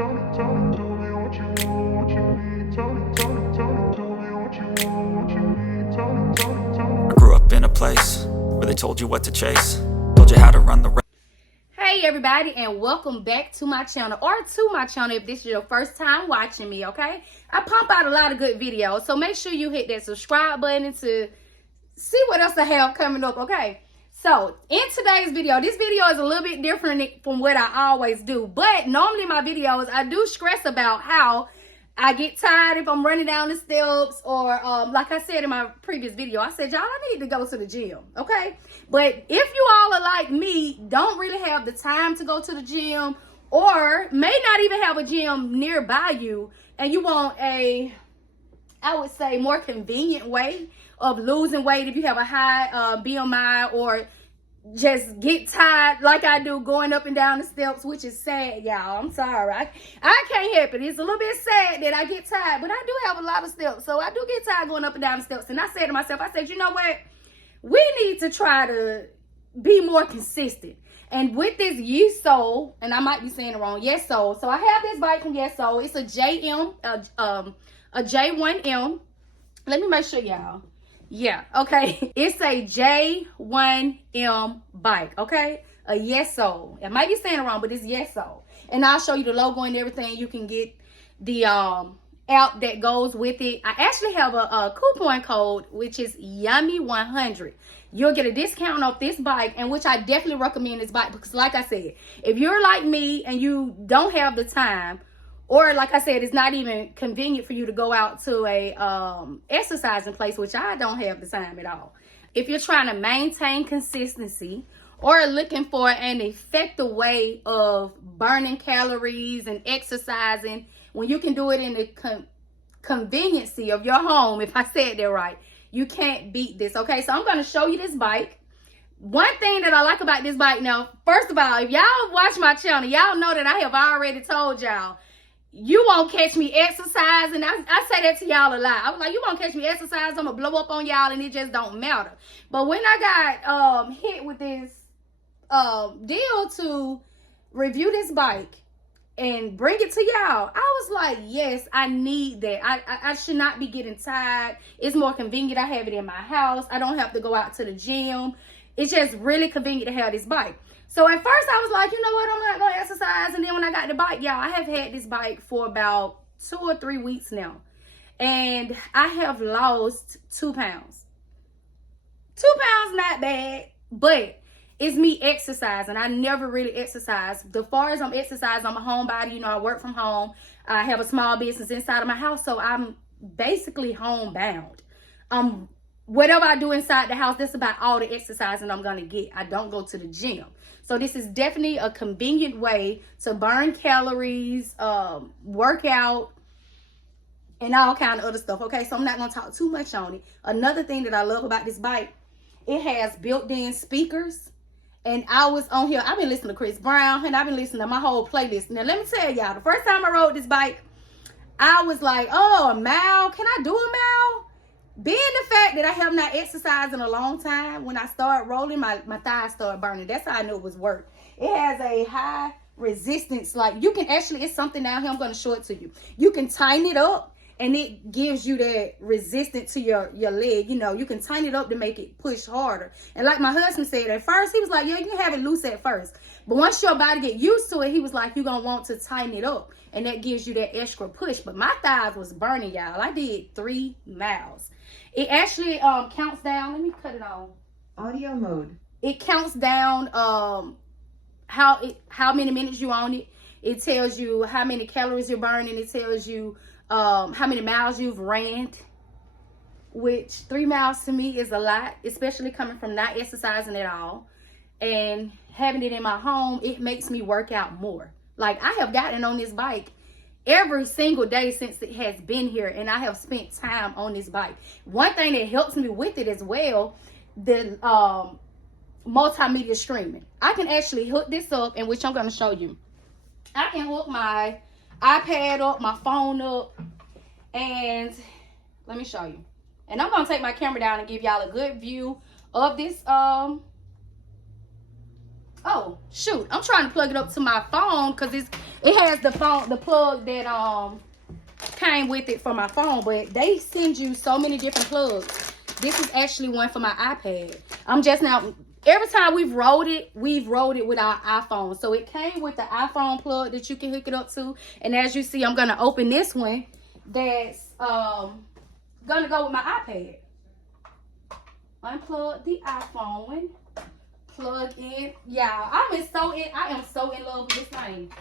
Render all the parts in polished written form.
grew up in a place where they told you what to chase, told you how to run the race. Hey everybody, and welcome back to my channel, or to my channel if this is your first time watching me. Okay, I pump out a lot of good videos, so make sure you hit that subscribe button to see what else I have coming up. Okay, so in today's video, this video is a little bit different from what I always do, but normally in my videos I do stress about how I get tired if I'm running down the steps, or like I said in my previous video, I said, y'all, I need to go to the gym, okay? But if you all are like me, don't really have the time to go to the gym, or may not even have a gym nearby you, and you want a, I would say, more convenient way of losing weight if you have a high BMI, or just get tired like I do going up and down the steps, which is sad, y'all. I'm sorry. I can't help it. It's a little bit sad that I get tired, but I do have a lot of steps. So I do get tired going up and down the steps. And I said to myself, I said, you know what? We need to try to be more consistent. And with this Yesoul, and I might be saying it wrong, Yesoul. So I have this bike from Yesoul. It's a J1M. Let me make sure, y'all. Yeah, okay. It's a J1M bike, okay? A Yesoul. I might be saying it wrong, but it's Yesoul. And I'll show you the logo and everything. You can get the app that goes with it. I actually have a coupon code, which is Yummy100. You'll get a discount off this bike, and which I definitely recommend this bike, because like I said, if you're like me and you don't have the time, or like I said, it's not even convenient for you to go out to a exercising place, which I don't have the time at all. If you're trying to maintain consistency, or looking for an effective way of burning calories and exercising, when you can do it in the conveniency of your home, if I said that right, you can't beat this. Okay, so I'm going to show you this bike. One thing that I like about this bike, now, first of all, if y'all watch my channel, y'all know that I have already told y'all, you won't catch me exercising. I say that to y'all a lot. I was like, you won't catch me exercising. I'm going to blow up on y'all, and it just don't matter. But when I got hit with this deal to review this bike and bring it to y'all, I was like, yes, I need that. I should not be getting tired. It's more convenient. I have it in my house. I don't have to go out to the gym. It's just really convenient to have this bike. So at first I was like, you know what, I'm not going to exercise. And then when I got the bike, y'all, I have had this bike for about 2 or 3 weeks now. And I have lost 2 pounds. 2 pounds, not bad, but it's me exercising. I never really exercise. As far as I'm exercising, I'm a homebody. You know, I work from home. I have a small business inside of my house. So I'm basically homebound. Whatever I do inside the house, that's about all the exercising I'm going to get. I don't go to the gym. So this is definitely a convenient way to burn calories, work out, and all kind of other stuff. Okay, so I'm not going to talk too much on it. Another thing that I love about this bike, it has built-in speakers. And I was on here, I've been listening to Chris Brown, and I've been listening to my whole playlist. Now, let me tell y'all, the first time I rode this bike, I was like, oh, a mile? Can I do a mile? Being the fact that I have not exercised in a long time, when I started rolling, my thighs started burning. That's how I knew it was work. It has a high resistance. Like, you can actually, it's something down here, I'm going to show it to you. You can tighten it up, and it gives you that resistance to your leg. You know, you can tighten it up to make it push harder. And like my husband said, at first, he was like, yeah, you can have it loose at first. But once your body get used to it, he was like, you're going to want to tighten it up. And that gives you that extra push. But my thighs was burning, y'all. I did 3 miles. It actually counts down. Let me cut it on. Audio mode. It counts down how many minutes you're on it. It tells you how many calories you're burning. It tells you how many miles you've ran, which 3 miles to me is a lot, especially coming from not exercising at all. And having it in my home, it makes me work out more. Like, I have gotten on this bike every single day since it has been here, and I have spent time on this bike. One thing that helps me with it as well, the multimedia streaming. I can actually hook this up, and which I'm going to show you. I can hook my iPad up, my phone up, and let me show you. And I'm going to take my camera down and give y'all a good view of this. Oh shoot, I'm trying to plug it up to my phone because it's It has the plug that came with it for my phone, but they send you so many different plugs. This is actually one for my iPad. I'm just now, every time we've rolled it with our iPhone. So it came with the iPhone plug that you can hook it up to. And as you see, I'm gonna open this one that's gonna go with my iPad. Unplug the iPhone, plug in. Yeah, I am so in love with this thing.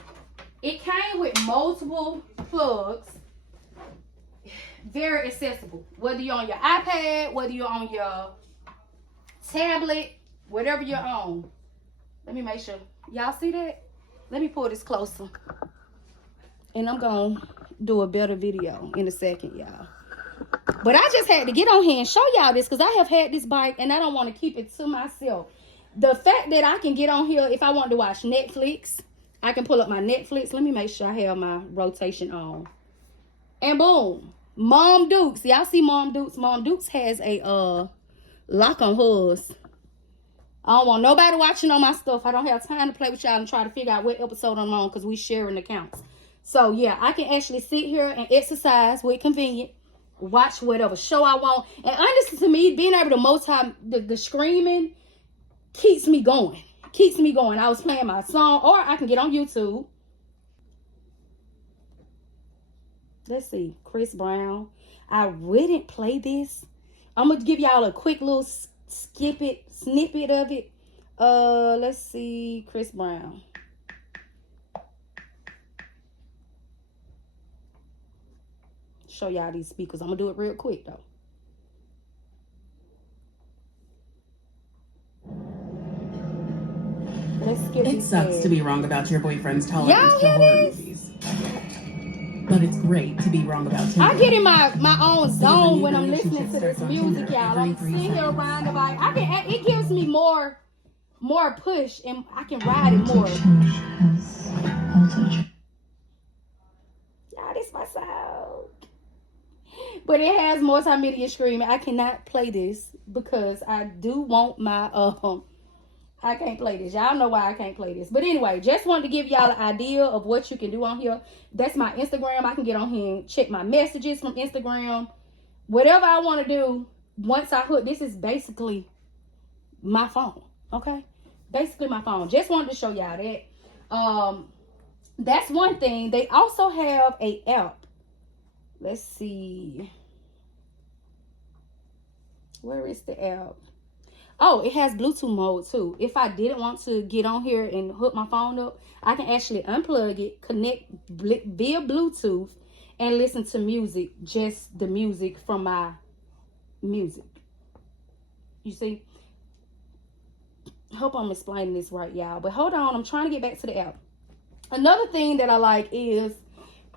It came with multiple plugs. Very accessible. Whether you're on your iPad, whether you're on your tablet, whatever you're on. Let me make sure. Y'all see that? Let me pull this closer. And I'm going to do a better video in a second, y'all. But I just had to get on here and show y'all this because I have had this bike and I don't want to keep it to myself. The fact that I can get on here if I want to watch Netflix, I can pull up my Netflix. Let me make sure I have my rotation on. And boom. Mom Dukes. Y'all see Mom Dukes? Mom Dukes has a lock on hers. I don't want nobody watching on my stuff. I don't have time to play with y'all and try to figure out what episode I'm on because we sharing accounts. So yeah, I can actually sit here and exercise with convenient. Watch whatever show I want. And honestly, to me, being able to the screaming keeps me going. Keeps me going. I was playing my song, or I can get on YouTube. Let's see, Chris Brown. I wouldn't play this. I'm gonna give y'all a quick little snippet of it. Let's see, Chris Brown. Show y'all these speakers. I'm gonna do it real quick though. Let's skip it sucks ahead. To be wrong about your boyfriend's tolerance to horror movies. But it's great to be wrong about Tinder. I get in my own zone when I'm listening to this music, y'all. I'm sitting here riding the bike. It gives me more push and I can ride it more. Y'all, this my sound. But it has multimedia screaming. I cannot play this because I do want my I can't play this. Y'all know why I can't play this. But anyway, just wanted to give y'all an idea of what you can do on here. That's my Instagram. I can get on here and check my messages from Instagram. Whatever I want to do, once I hook, this is basically my phone. Okay? Basically my phone. Just wanted to show y'all that. That's one thing. They also have a app. Let's see. Where is the app? Oh, it has Bluetooth mode too. If I didn't want to get on here and hook my phone up, I can actually unplug it, connect via Bluetooth, and listen to music, just the music from my music. You see? Hope I'm explaining this right, y'all. But hold on, I'm trying to get back to the app. Another thing that I like is,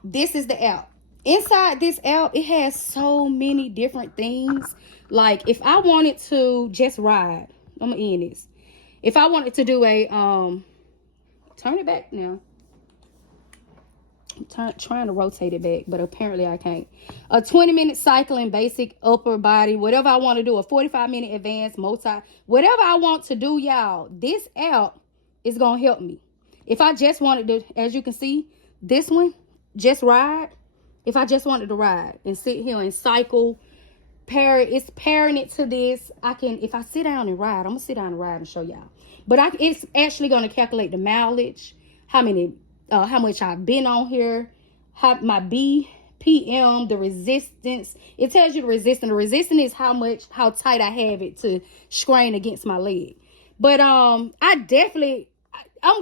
this is the app. Inside this app, it has so many different things. Like, if I wanted to just ride, I'm gonna end this. If I wanted to do a, turn it back now. I'm trying to rotate it back, but apparently I can't. A 20-minute cycling, basic upper body, whatever I want to do. A 45-minute advanced, whatever I want to do, y'all. This app is gonna help me. If I just wanted to, as you can see, this one, just ride. If I just wanted to ride and sit here and cycle, it's pairing it to this. I can, if I sit down and ride, I'm gonna sit down and ride and show y'all. But it's actually gonna calculate the mileage, how much I've been on here, my BPM, the resistance. It tells you the resistance. The resistance is how tight I have it to strain against my leg. But I'm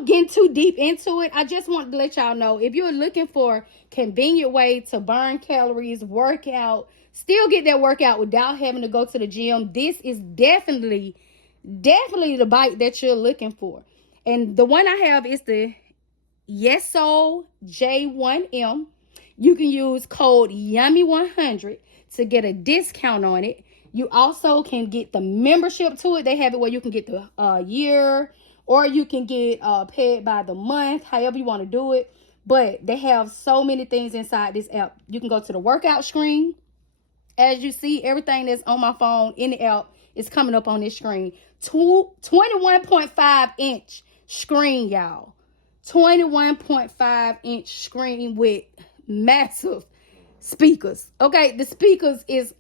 getting too deep into it. I just wanted to let y'all know, if you're looking for convenient way to burn calories, workout, still get that workout without having to go to the gym, this is definitely the bike that you're looking for. And the one I have is the Yesoul J1M. You can use code YUMMY100 to get a discount on it. You also can get the membership to it. They have it where you can get the year, or you can get paid by the month, however you want to do it. But they have so many things inside this app. You can go to the workout screen. As you see, everything that's on my phone in the app is coming up on this screen. 21.5 inch screen, y'all. 21.5-inch screen with massive speakers. Okay, the speakers is,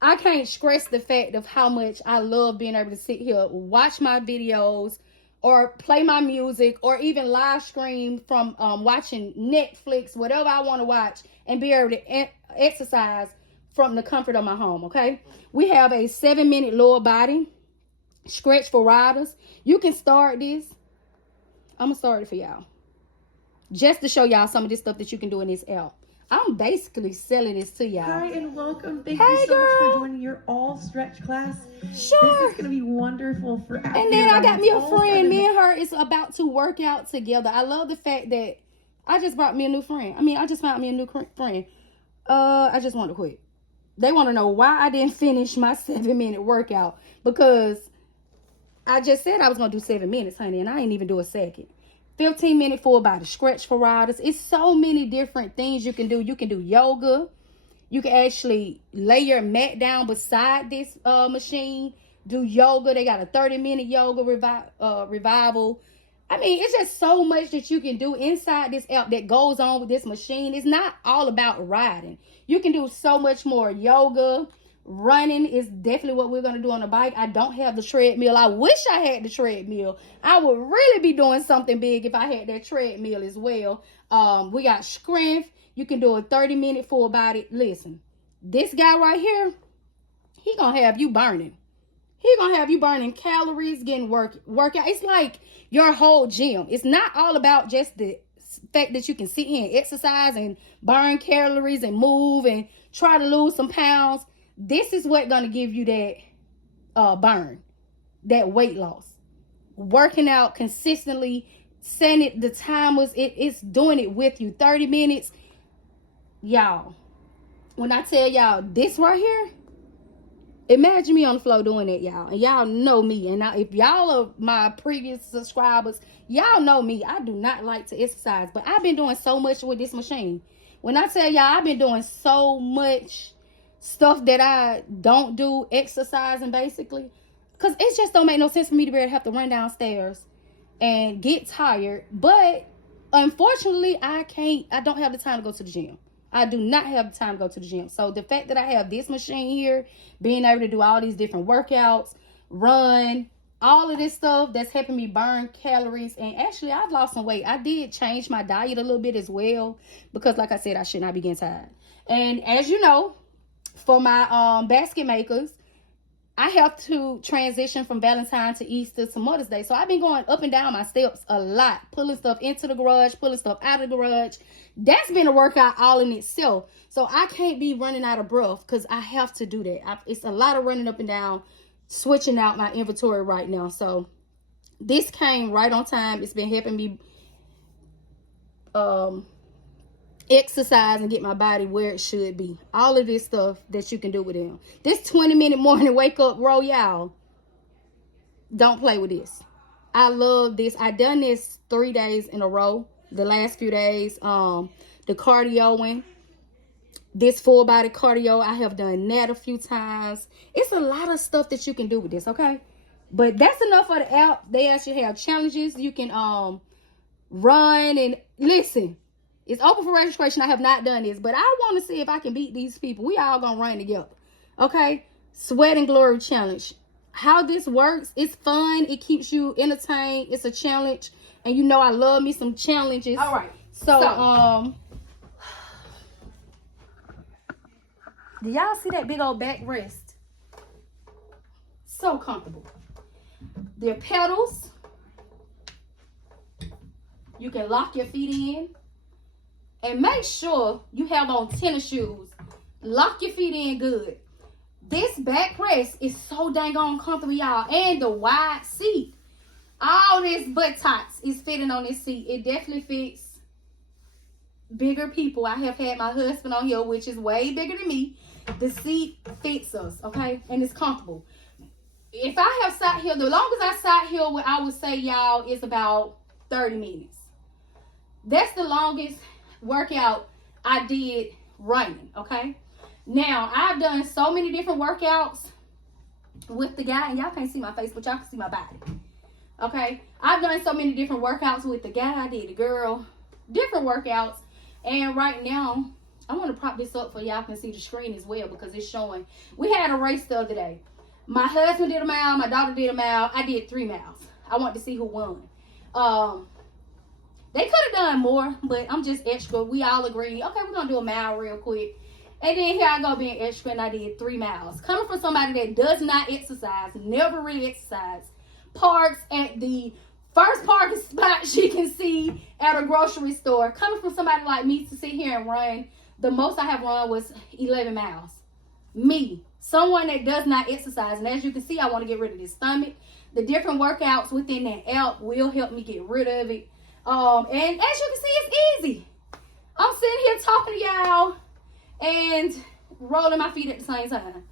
I can't stress the fact of how much I love being able to sit here, watch my videos, or play my music, or even live stream from watching Netflix, whatever I want to watch, and be able to exercise from the comfort of my home. Okay, we have a 7-minute lower body stretch for riders. You can start this. I'm gonna start it for y'all, just to show y'all some of this stuff that you can do in this app. I'm basically selling this to y'all. Hi and welcome. Thank you so much for joining your all stretch class. Sure. This is going to be wonderful for everyone. And then I got me a friend. Me and her is about to work out together. I love the fact that I just brought me a new friend. I just found me a new friend. I just want to quit. They want to know why I didn't finish my 7-minute workout, because I just said I was going to do 7 minutes, honey, and I ain't even do a second. 15-minute full body stretch for riders. It's so many different things you can do. You can do yoga. You can actually lay your mat down beside this machine. Do yoga. They got a 30-minute yoga revival. I mean, it's just so much that you can do inside this app that goes on with this machine. It's not all about riding. You can do so much more. Yoga, running is definitely what we're going to do on the bike. I don't have the treadmill. I wish I had the treadmill. I would really be doing something big if I had that treadmill as well. We got strength. You can do a 30-minute full body. Listen, this guy right here, he going to have you burning. He going to have you burning calories, getting workout. It's like your whole gym. It's not all about just the fact that you can sit here and exercise and burn calories and move and try to lose some pounds. This is what going to give you that burn, that weight loss. Working out consistently, setting it, the timers, it's doing it with you. 30 minutes. Y'all, when I tell y'all this right here, imagine me on the floor doing that, y'all. And y'all know me. And now, if y'all are my previous subscribers, y'all know me. I do not like to exercise, but I've been doing so much with this machine. When I tell y'all, I've been doing so much stuff that I don't do exercising, basically, because it just don't make no sense for me to be able to have to run downstairs and get tired. But unfortunately, I don't have the time to go to the gym. I do not have the time to go to the gym. So the fact that I have this machine here, being able to do all these different workouts, run, all of this stuff that's helping me burn calories. And actually, I've lost some weight. I did change my diet a little bit as well, because like I said, I should not be getting tired. And as you know, for my basket makers, I have to transition from Valentine's to Easter to Mother's Day. So I've been going up and down my steps a lot, pulling stuff into the garage, pulling stuff out of the garage. That's been a workout all in itself. So I can't be running out of breath, because I have to do that. It's a lot of running up and down, switching out my inventory right now. So this came right on time. It's been helping me exercise and get my body where it should be. All of this stuff that you can do with them. This 20-minute morning wake up row, y'all, don't play with this. I love this. I done this 3 days in a row, the last few days. The cardioing, this full body cardio, I have done that a few times. It's a lot of stuff that you can do with this, okay? But that's enough for the app. They actually have challenges. You can run, and listen, it's open for registration. I have not done this, but I want to see if I can beat these people. We all gonna run together, okay? Sweat and Glory Challenge. How this works, it's fun. It keeps you entertained. It's a challenge, and you know I love me some challenges. All right. So do y'all see that big old backrest? So comfortable. Their pedals. You can lock your feet in. And make sure you have on tennis shoes. Lock your feet in good. This backrest is so dang on comfortable, y'all. And the wide seat. All this buttocks is fitting on this seat. It definitely fits bigger people. I have had my husband on here, which is way bigger than me. The seat fits us, okay? And it's comfortable. If I have sat here, the longest I sat here, I would say, y'all, is about 30 minutes. That's the longest workout I did running, okay? Now, I've done so many different workouts with the guy, and y'all can't see my face, but y'all can see my body, Okay, I've done so many different workouts with the guy, I did the girl, different workouts. And right now, I want to prop this up for y'all can see the screen as well because it's showing. We had a race the other day. My husband did a mile, my daughter did a mile, I did 3 miles. I want to see who won. They could have done more, but I'm just extra. We all agreed, okay, we're going to do a mile real quick. And then here I go being extra, and I did 3 miles. Coming from somebody that does not exercise, never really exercise, parks at the first parking spot she can see at a grocery store. Coming from somebody like me to sit here and run, the most I have run was 11 miles. Me, someone that does not exercise. And as you can see, I want to get rid of this stomach. The different workouts within that app will help me get rid of it. And as you can see, it's easy. I'm sitting here talking to y'all and rolling my feet at the same time.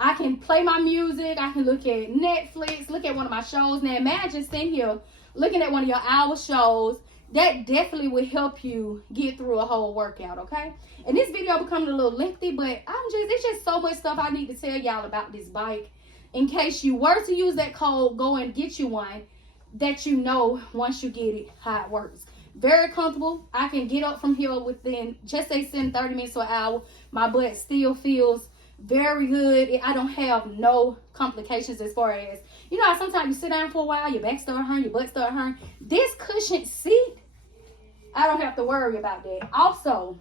I can play my music. I can look at Netflix, look at one of my shows. Now imagine sitting here looking at one of your hour shows. That definitely will help you get through a whole workout, okay? And this video becoming a little lengthy, but it's just so much stuff I need to tell y'all about this bike. In case you were to use that code, go and get you one, that you know once you get it how it works. Very comfortable. I can get up from here within just say 30 minutes to an hour. My butt still feels very good. I don't have no complications as far as, you know, sometimes you sit down for a while, your back start hurting, your butt start hurting. This cushioned seat, I don't have to worry about that. Also,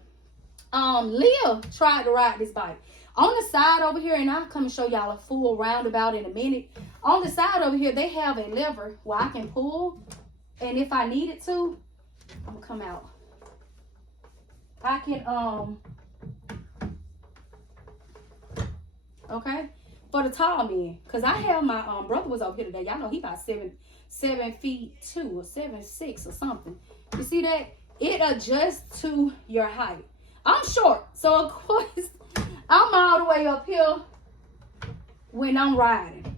Leah tried to ride this bike. On the side over here, and I'll come and show y'all a full roundabout in a minute. On the side over here, they have a lever where I can pull. And if I needed to, I'm gonna come out. I can, okay, for the tall men. Because I have my brother was over here today. Y'all know he about 7'2" or 7'6" or something. You see that? It adjusts to your height. I'm short, so of course, I'm all the way up here when I'm riding.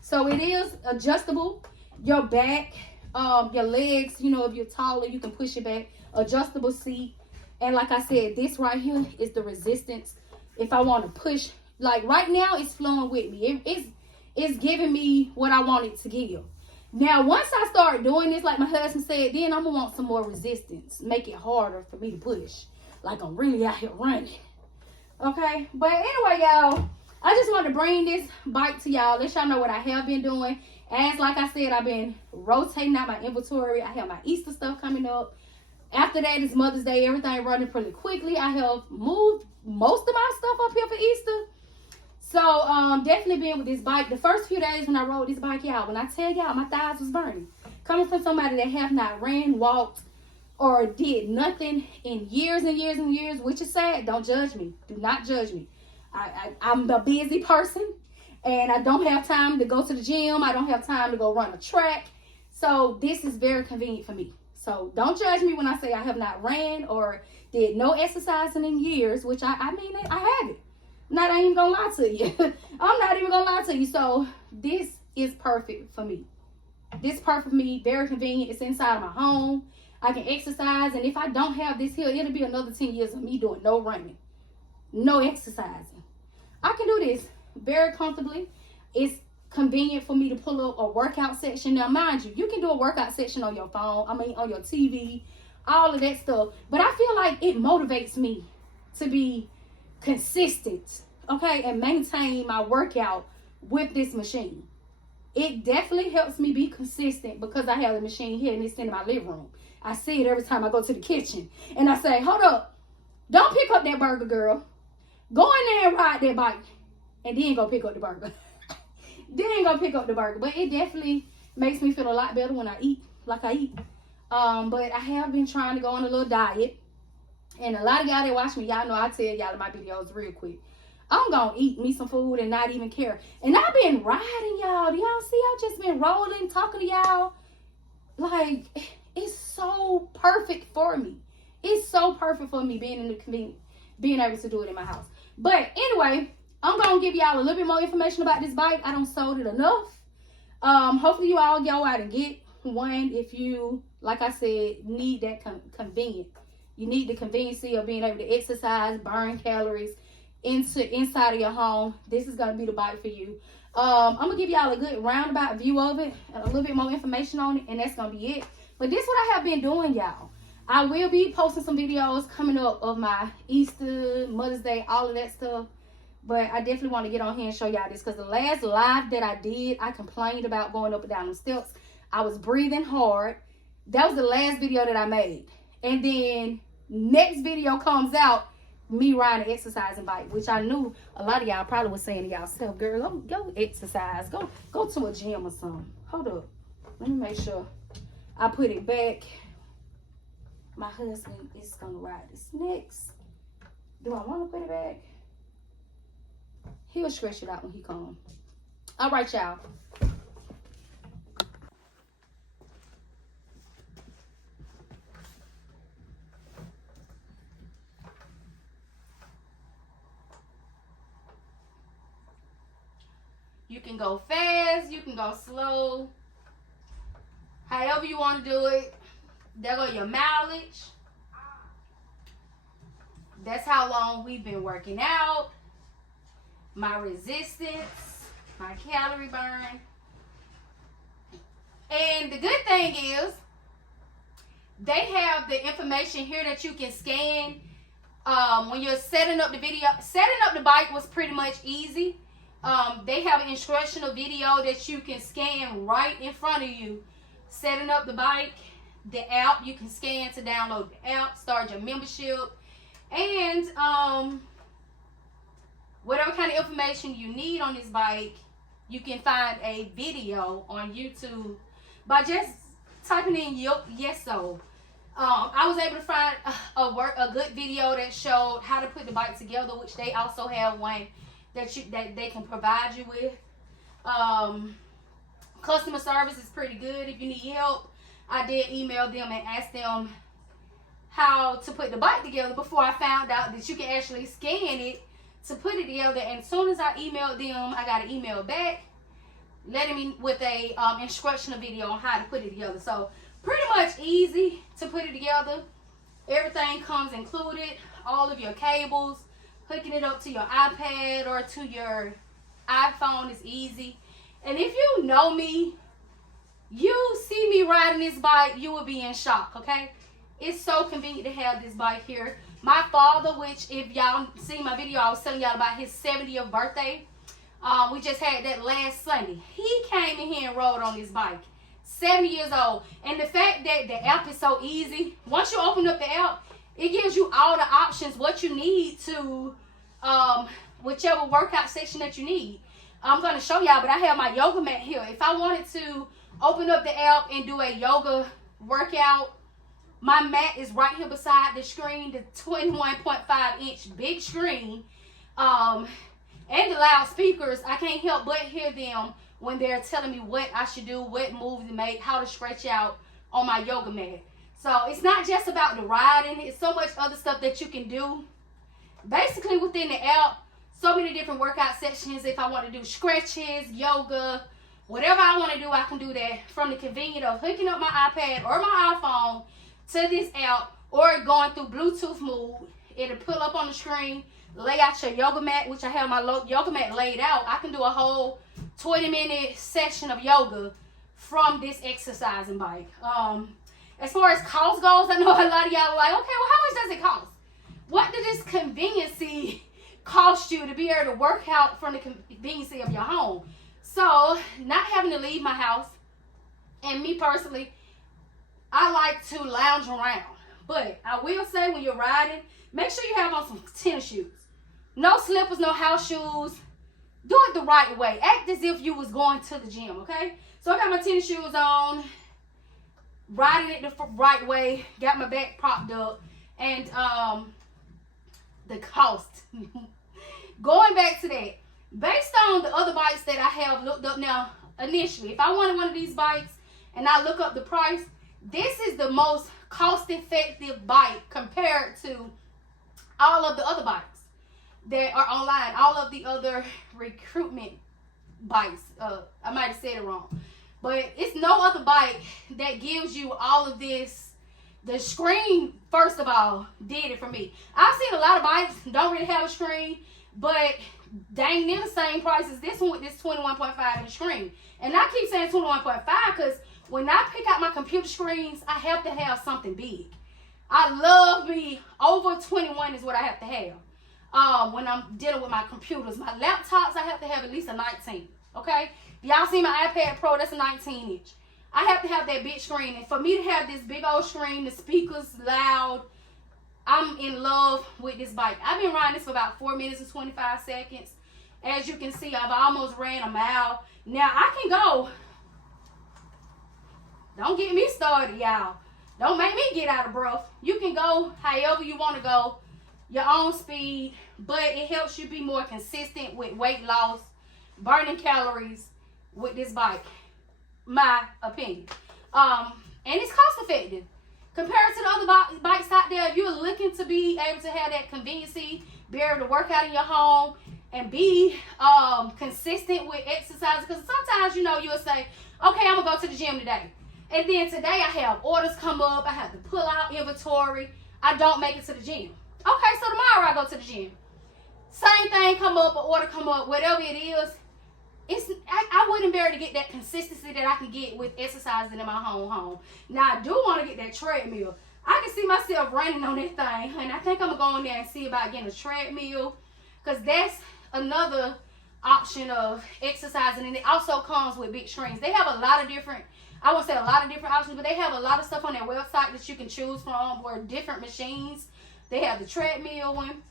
So it is adjustable. Your back, your legs, you know, if you're taller, you can push it back. Adjustable seat. And like I said, this right here is the resistance. If I want to push, like right now, it's flowing with me. It's giving me what I want it to give. Now, once I start doing this, like my husband said, then I'm going to want some more resistance. Make it harder for me to push. Like I'm really out here running. Okay? But anyway, y'all, I just wanted to bring this bike to y'all. Let y'all know what I have been doing. As like I said, I've been rotating out my inventory. I have my Easter stuff coming up. After that is Mother's Day. Everything running pretty quickly. I have moved most of my stuff up here for Easter. So, definitely being with this bike. The first few days when I rode this bike, y'all, when I tell y'all, my thighs was burning. Coming from somebody that have not ran, walked, or did nothing in years and years and years, which is sad. Don't judge me. Do not judge me. I'm a busy person, and I don't have time to go to the gym. I don't have time to go run a track. So, this is very convenient for me. So, don't judge me when I say I have not ran or did no exercising in years, which I mean, I haven't. I ain't even gonna lie to you. I'm not even gonna lie to you. So this is perfect for me. This is perfect for me. Very convenient. It's inside of my home. I can exercise. And if I don't have this here, it'll be another 10 years of me doing no running, no exercising. I can do this very comfortably. It's convenient for me to pull up a workout section. Now, mind you, you can do a workout section on your phone. I mean, on your TV, all of that stuff. But I feel like it motivates me to be consistent, okay, and maintain my workout with this machine. It definitely helps me be consistent because I have the machine here and it's in my living room. I see it every time I go to the kitchen and I say, hold up, don't pick up that burger, girl. Go in there and ride that bike and then go pick up the burger. Then go pick up the burger. But it definitely makes me feel a lot better when I eat like I eat. But I have been trying to go on a little diet. And a lot of y'all that watch me, y'all know I tell y'all in my videos real quick. I'm going to eat me some food and not even care. And I've been riding, y'all. Do y'all see? I've just been rolling, talking to y'all. Like, it's so perfect for me. It's so perfect for me being in the convenience, being able to do it in my house. But anyway, I'm going to give y'all a little bit more information about this bike. I don't sold it enough. Hopefully you all go out and get one if you, like I said, need that convenience. You need the conveniency of being able to exercise, burn calories inside of your home. This is going to be the bike for you. I'm gonna give y'all a good roundabout view of it, and a little bit more information on it, and that's gonna be it. But this is what I have been doing, y'all. I will be posting some videos coming up of my Easter, Mother's Day, all of that stuff. But I definitely want to get on here and show y'all this, because the last live that I did, I complained about going up and down the steps. I was breathing hard. That was the last video that I made. And then next video comes out, me riding an exercising bike, which I knew a lot of y'all probably was saying to y'all, girl, go exercise. Go to a gym or something. Hold up. Let me make sure I put it back. My husband is going to ride this next. Do I want to put it back? He'll stretch it out when he comes. All right, y'all. You can go fast, you can go slow. However you want to do it. There go your mileage. That's how long we've been working out. My resistance, my calorie burn. And the good thing is, they have the information here that you can scan when you're setting up the video. Setting up the bike was pretty much easy. They have an instructional video that you can scan right in front of you. Setting up the bike, the app, you can scan to download the app, start your membership, and whatever kind of information you need on this bike, you can find a video on YouTube by just typing in Yesoul. I was able to find a good video that showed how to put the bike together, which they also have one that they can provide you with. Customer service is pretty good. If you need help, I did email them and ask them how to put the bike together before I found out that you can actually scan it to put it together. And as soon as I emailed them, I got an email back letting me with a instructional video on how to put it together. So pretty much easy to put it together. Everything comes included. All of your cables, hooking it up to your iPad or to your iPhone is easy. And if you know me, you see me riding this bike, you will be in shock, okay? It's so convenient to have this bike here. My father, which if y'all see my video, I was telling y'all about his 70th birthday. We just had that last Sunday. He came in here and rode on this bike. 70 years old. And the fact that the app is so easy, once you open up the app, it gives you all the options, what you need to, whichever workout section that you need. I'm going to show y'all, but I have my yoga mat here. If I wanted to open up the app and do a yoga workout, my mat is right here beside the screen, the 21.5-inch big screen, and the loudspeakers. I can't help but hear them when they're telling me what I should do, what moves to make, how to stretch out on my yoga mat. So it's not just about the riding. It's so much other stuff that you can do. Basically within the app, so many different workout sections. If I want to do stretches, yoga, whatever I want to do, I can do that from the convenience of hooking up my iPad or my iPhone to this app, or going through Bluetooth mode. It'll pull up on the screen, lay out your yoga mat, which I have my yoga mat laid out. I can do a whole 20-minute session of yoga from this exercising bike. As far as cost goes, I know a lot of y'all are like, okay, well, how much does it cost? What does this conveniency cost you to be able to work out from the conveniency of your home? So, not having to leave my house, and me personally, I like to lounge around. But I will say, when you're riding, make sure you have on some tennis shoes. No slippers, no house shoes. Do it the right way. Act as if you was going to the gym, okay? So I got my tennis shoes on, riding it the right way, got my back propped up, and the cost. Going back to that, based on the other bikes that I have looked up now, initially, if I wanted one of these bikes and I look up the price, this is the most cost-effective bike compared to all of the other bikes that are online, all of the other recruitment bikes. I might have said it wrong, but it's no other bike that gives you all of this. The screen, first of all, did it for me. I've seen a lot of bikes don't really have a screen, But they ain't near the same price as this one with this 21.5 inch screen. And I keep saying 21.5 because when I pick out my computer screens, I have to have something big. I love me over 21 is what I have to have. When I'm dealing with my computers. My laptops, I have to have at least a 19. Okay? Y'all see my iPad Pro, that's a 19 inch. I have to have that big screen. And for me to have this big old screen, the speakers loud, I'm in love with this bike. I've been riding this for about 4 minutes and 25 seconds. As you can see, I've almost ran a mile. Now, I can go. Don't get me started, y'all. Don't make me get out of breath. You can go however you want to go, your own speed, but it helps you be more consistent with weight loss, burning calories with this bike. My opinion. And it's cost effective. Compared to the other bikes out there, if you're looking to be able to have that conveniency, be able to work out in your home, and be consistent with exercise, because sometimes, you know, you'll say, okay, I'm going to go to the gym today. And then today I have orders come up, I have to pull out inventory, I don't make it to the gym. Okay, so tomorrow I go to the gym. Same thing come up, an order come up, whatever it is. I wouldn't be able to get that consistency that I can get with exercising in my home. Now, I do want to get that treadmill. I can see myself running on that thing, and I think I'm going to go in there and see about getting a treadmill, because that's another option of exercising, and it also comes with big screens. They have a lot of different, I won't say a lot of different options, but they have a lot of stuff on their website that you can choose from for different machines. They have the treadmill one,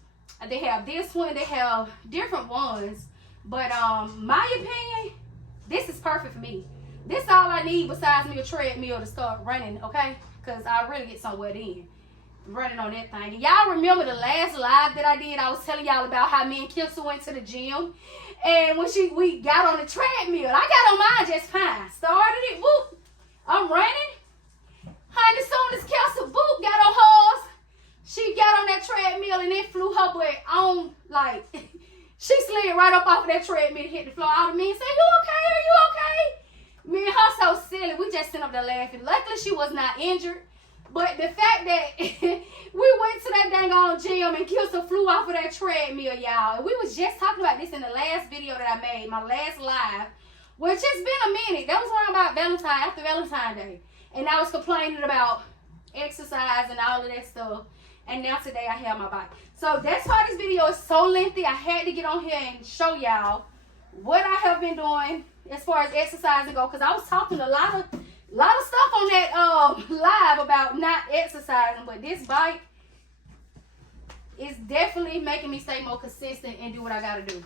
they have this one, they have different ones. But my opinion, this is perfect for me. This is all I need besides me a treadmill to start running, okay? Because I really get somewhere in running on that thing. Y'all remember the last live that I did? I was telling y'all about how me and Kissel went to the gym. And when we got on the treadmill, I got on mine just fine. Started it, whoop. I'm running. Honey, as soon as Kissel, boop, got on hers. She got on that treadmill and it flew her butt on, like... She slid right up off of that treadmill and hit the floor. All of me and said, you okay? Are you okay? Me and her so silly. We just sitting up there laughing. Luckily, she was not injured. But the fact that we went to that dang on gym and Kilsa flew off of that treadmill, y'all. And we was just talking about this in the last video that I made, my last live, which it's been a minute. That was around about after Valentine's Day. And I was complaining about exercise and all of that stuff. And now today I have my bike. So that's why this video is so lengthy. I had to get on here and show y'all what I have been doing as far as exercising go. Because I was talking a lot of stuff on that live about not exercising. But this bike is definitely making me stay more consistent and do what I got to do.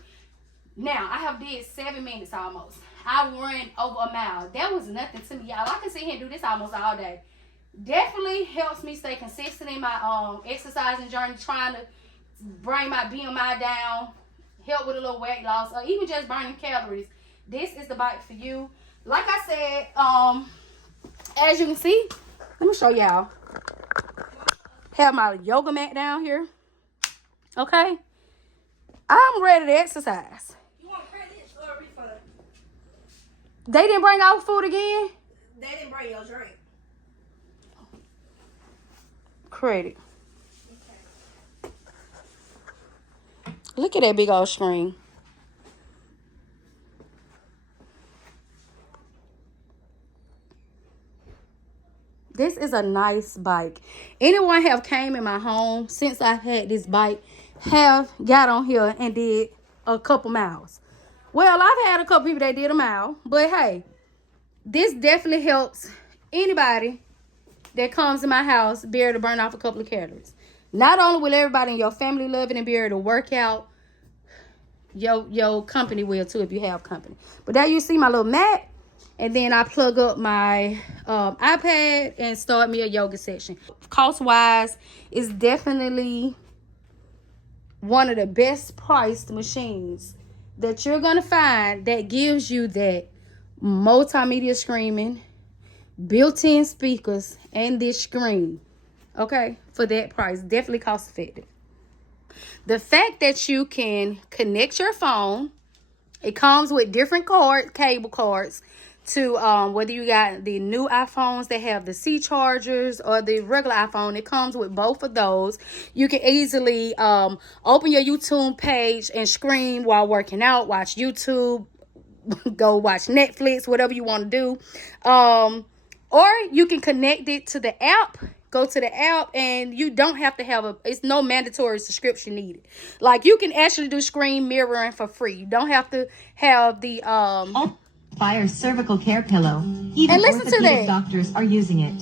Now, I have did 7 minutes almost. I ran over a mile. That was nothing to me, y'all. I can sit here and do this almost all day. Definitely helps me stay consistent in my exercising journey, trying to bring my BMI down, help with a little weight loss, or even just burning calories. This is the bike for you. Like I said, as you can see, let me show y'all. Have my yoga mat down here. Okay, I'm ready to exercise. You want credit or a refund? They didn't bring out food again? They didn't bring your drink. Credit. Okay. Look at that big old screen. This is a nice bike. Anyone have came in my home since I had this bike have got on here and did a couple miles. Well, I've had a couple people that did a mile, but hey, this definitely helps anybody that comes to my house be able to burn off a couple of calories. Not only will everybody in your family love it and be able to work out, your company will too if you have company. But there you see my little mat, and then I plug up my iPad and start me a yoga session. Cost-wise, it's definitely one of the best priced machines that you're going to find that gives you that multimedia screaming, built-in speakers, and this screen, okay, for that price. Definitely cost effective. The fact that you can connect your phone, it comes with different cable cords to whether you got the new iPhones that have the C chargers or the regular iPhone. It comes with both of those. You can easily open your YouTube page and scream while working out, watch YouTube, go watch Netflix, whatever you want to do. Or you can connect it to the app. Go to the app, and you don't have to have it's no mandatory subscription needed. Like, you can actually do screen mirroring for free. You don't have to have the Fire cervical care pillow. Even and listen to that. Doctors are using it.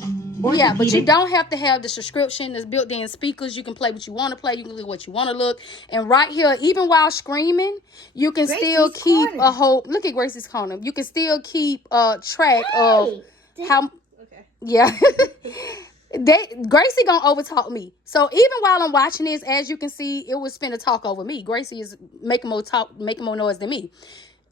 Yeah, but you don't have to have the subscription. There's built-in speakers. You can play what you want to play. You can look what you want to look. And right here, even while screaming, you can still keep a whole... Look at Gracie's corner. You can still keep track of how... Okay. Yeah. Gracie gonna overtalk me. So even while I'm watching this, as you can see, it was finna talk over me. Gracie is making more noise than me.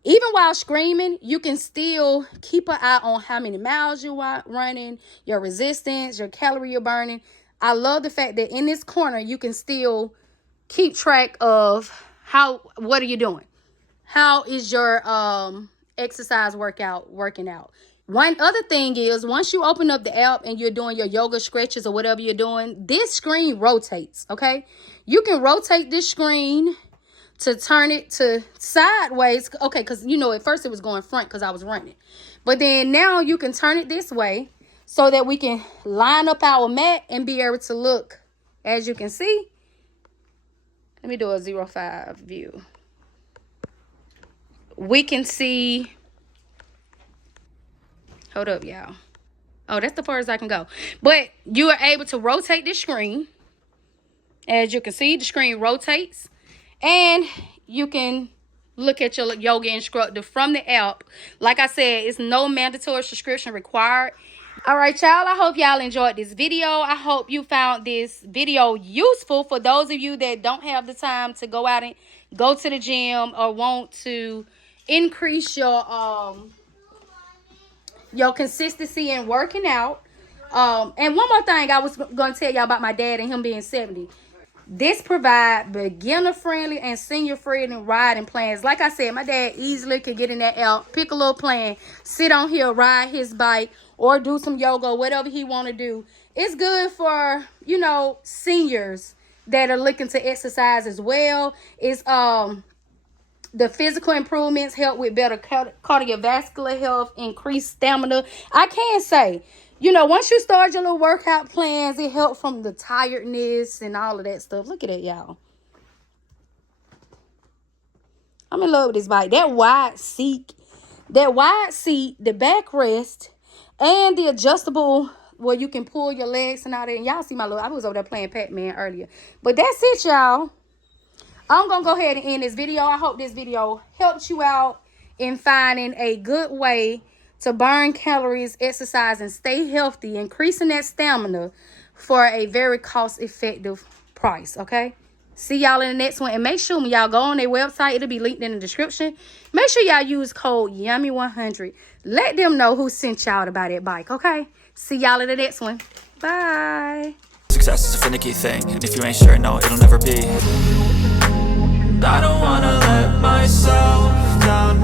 Even while screaming, you can still keep an eye on how many miles you're running, your resistance, your calorie you're burning. I love the fact that in this corner, you can still keep track of what are you doing? How is your exercise working out? One other thing is, once you open up the app and you're doing your yoga stretches or whatever you're doing, this screen rotates, okay? You can rotate this screen to turn it to sideways, okay, because, you know, at first it was going front because I was running. But then now you can turn it this way so that we can line up our mat and be able to look. As you can see, let me do a 0-5 view. We can see, hold up, y'all. Oh, that's the farthest I can go. But you are able to rotate this screen. As you can see, the screen rotates. And you can look at your yoga instructor from the app. Like I said, it's no mandatory subscription required. All right, y'all. I hope y'all enjoyed this video. I hope you found this video useful for those of you that don't have the time to go out and go to the gym or want to increase your consistency in working out. And one more thing I was going to tell y'all about my dad and him being 70. This provides beginner-friendly and senior-friendly riding plans. Like I said, my dad easily could get in that app, pick a little plan, sit on here, ride his bike, or do some yoga, whatever he want to do. It's good for, you know, seniors that are looking to exercise as well. It's the physical improvements help with better cardiovascular health, increased stamina. I can say, you know, once you start your little workout plans, it helps from the tiredness and all of that stuff. Look at it, y'all. I'm in love with this bike. That wide seat, the backrest, and the adjustable where you can pull your legs and all that. And y'all see I was over there playing Pac-Man earlier. But that's it, y'all. I'm going to go ahead and end this video. I hope this video helped you out in finding a good way to burn calories, exercise, and stay healthy, increasing that stamina for a very cost-effective price, okay? See y'all in the next one. And make sure when y'all go on their website, it'll be linked in the description. Make sure y'all use code YUMMY100. Let them know who sent y'all to buy that bike, okay? See y'all in the next one. Bye. Success is a finicky thing, and if you ain't sure, no, it'll never be. I don't wanna let myself down.